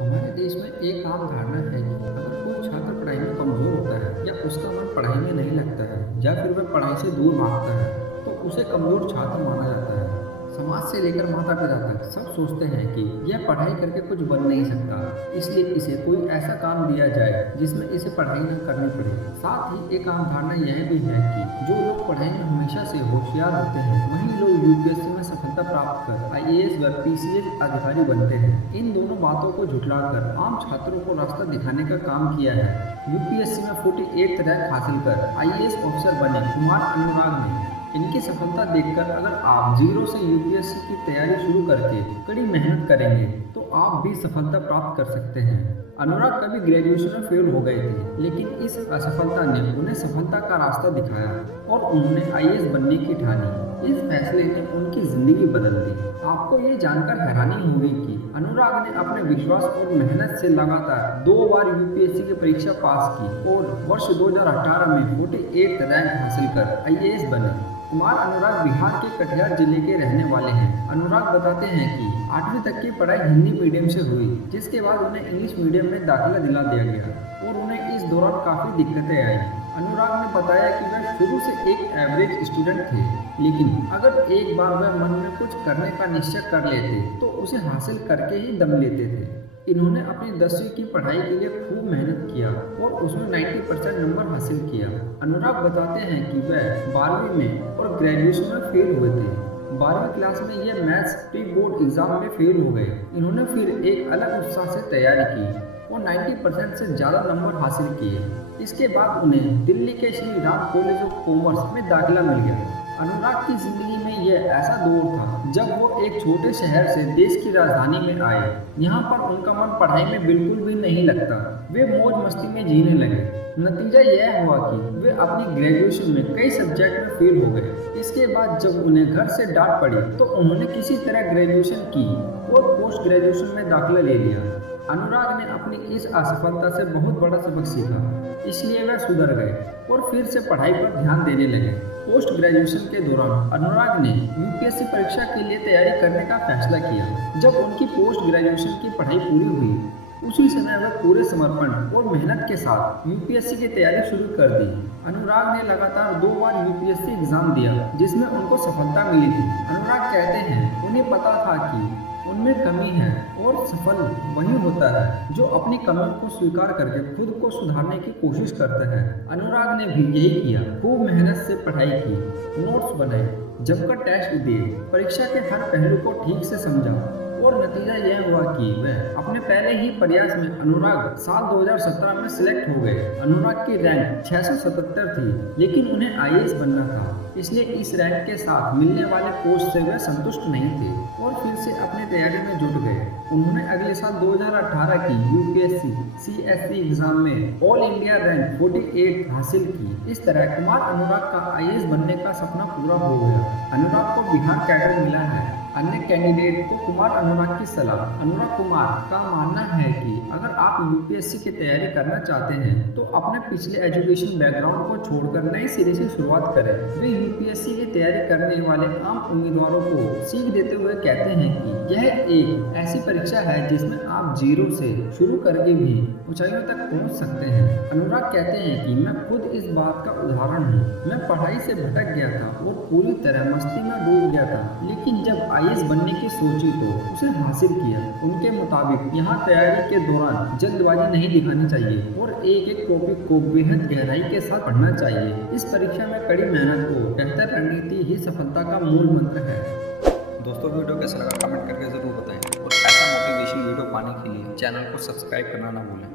हमारे देश में एक आम धारणा है कि अगर कोई छात्र पढ़ाई में कमजोर होता है या उसका मन पढ़ाई में नहीं लगता है या फिर वह पढ़ाई से दूर भागता है तो उसे कमजोर छात्र माना जाता है। समाज से लेकर माता पिता तक सब सोचते हैं कि यह पढ़ाई करके कुछ बन नहीं सकता, इसलिए इसे कोई ऐसा काम दिया जाए जिसमें इसे पढ़ाई न करनी पड़े। साथ ही एक आम धारणा यह भी है कि जो लोग पढ़ाई में हमेशा से होशियार होते हैं वही लोग यूपीएससी में सफलता प्राप्त कर आईएएस व पीसीएस अधिकारी बनते हैं। इन दोनों बातों को झुठलाकर आम छात्रों को रास्ता दिखाने का काम किया है। यूपीएससी में 48th रैंक हासिल कर आईएएस ऑफिसर बने कुमार अनुराग ने इनकी सफलता देखकर अगर आप जीरो से यूपीएससी की तैयारी शुरू करके कड़ी मेहनत करेंगे तो आप भी सफलता प्राप्त कर सकते हैं। अनुराग कभी ग्रेजुएशन में फेल हो गए थे, लेकिन इस असफलता ने उन्हें सफलता का रास्ता दिखाया और उन्होंने आईएएस बनने की ठानी। इस फैसले ने उनकी जिंदगी बदल दी। आपको ये जानकर हैरानी होगी कि अनुराग ने अपने विश्वास और मेहनत से लगातार 2 बार यूपीएससी की परीक्षा पास की और वर्ष 2018 में 48th रैंक हासिल कर आईएएस बने। कुमार अनुराग बिहार के कटिहार जिले के रहने वाले हैं। अनुराग बताते हैं कि 8वीं तक की पढ़ाई हिंदी मीडियम से हुई, जिसके बाद उन्हें इंग्लिश मीडियम में दाखिला दिला दिया गया और उन्हें इस दौरान काफ़ी दिक्कतें आई। अनुराग ने बताया कि वह शुरू से एक एवरेज स्टूडेंट थे, लेकिन अगर एक बार वह मन में कुछ करने का निश्चय कर लेते तो उसे हासिल करके ही दम लेते थे। इन्होंने अपनी 10वीं की पढ़ाई के लिए खूब मेहनत किया और उसमें 90% नंबर हासिल किया। अनुराग बताते हैं कि वह 12वीं में और ग्रेजुएशन में फेल हुए थे। 12वीं क्लास में ये मैथ्स प्री बोर्ड एग्जाम में फेल हो गए। इन्होंने फिर एक अलग उत्साह से तैयारी की और 90% से ज़्यादा नंबर हासिल किए। इसके बाद उन्हें दिल्ली के Shri Ram college of commerce में दाखिला मिल गया। अनुराग की जिंदगी में यह ऐसा दौर था जब वो एक छोटे शहर से देश की राजधानी में आए। यहाँ पर उनका मन पढ़ाई में बिल्कुल भी नहीं लगता। वे मौज मस्ती में जीने लगे। नतीजा यह हुआ कि वे अपनी ग्रेजुएशन में कई सब्जेक्ट में फेल हो गए। इसके बाद जब उन्हें घर से डांट पड़ी तो उन्होंने किसी तरह ग्रेजुएशन की और पोस्ट ग्रेजुएशन में दाखिला ले लिया। अनुराग ने अपनी इस असफलता से बहुत बड़ा सबक सीखा, इसलिए वह सुधर गए और फिर से पढ़ाई पर ध्यान देने लगे। पोस्ट ग्रेजुएशन के दौरान अनुराग ने यूपीएससी परीक्षा के लिए तैयारी करने का फैसला किया। जब उनकी पोस्ट ग्रेजुएशन की पढ़ाई पूरी हुई, उसी समय वह पूरे समर्पण और मेहनत के साथ यूपीएससी की तैयारी शुरू कर दी। अनुराग ने लगातार 2 बार यूपीएससी एग्जाम दिया, जिसमें उनको सफलता मिली थी। अनुराग कहते हैं उन्हें पता था कि उनमें कमी है और सफल वही होता है जो अपनी कमियों को स्वीकार करके खुद को सुधारने की कोशिश करता है। अनुराग ने भी यही किया। खूब मेहनत से पढ़ाई की, नोट्स बनाए, जमकर टेस्ट दिए, परीक्षा के हर पहलू को ठीक से समझा और नतीजा यह हुआ कि वह अपने पहले ही प्रयास में अनुराग साल 2017 में सिलेक्ट हो गए। अनुराग की रैंक 677 थी, लेकिन उन्हें आईएएस बनना था, इसलिए इस रैंक के साथ मिलने वाले पोस्ट से वह संतुष्ट नहीं थे और फिर से अपनी तैयारी में जुट गए। उन्होंने अगले साल 2018 की यूपीएससी सीएससी एग्जाम में ऑल इंडिया रैंक 48 हासिल की। इस तरह कुमार अनुराग का आईएएस बनने का सपना पूरा हो गया। अनुराग को बिहार कैडर मिला है। अन्य कैंडिडेट को कुमार अनुराग की सलाह। अनुराग कुमार का मानना है कि अगर आप यूपीएससी की तैयारी करना चाहते हैं तो अपने पिछले एजुकेशन बैकग्राउंड को छोड़कर नए सिरे से शुरुआत करें। वे यूपीएससी की तैयारी करने वाले आम उम्मीदवारों को सीख देते हुए कहते हैं कि यह एक ऐसी परीक्षा है जिसमें आप जीरो से शुरू करके भी ऊंचाइयों तक पहुंच सकते हैं। अनुराग कहते हैं कि मैं खुद इस बात का उदाहरण हूँ। मैं पढ़ाई से भटक गया था और पूरी तरह मस्ती में डूब गया था, लेकिन जब आईएएस बनने की सोची तो उसे हासिल किया। उनके मुताबिक यहाँ तैयारी के दौरान जल्दबाजी नहीं दिखानी चाहिए और एक एक टॉपिक को बेहद गहराई के साथ पढ़ना चाहिए। इस परीक्षा में कड़ी मेहनत को बेहतर रणनीति ही सफलता का मूल मंत्र है। दोस्तों वीडियो कैसा लगा कमेंट करके ज़रूर बताएं और ऐसा मोटिवेशन वीडियो पाने के लिए चैनल को सब्सक्राइब करना ना भूलें।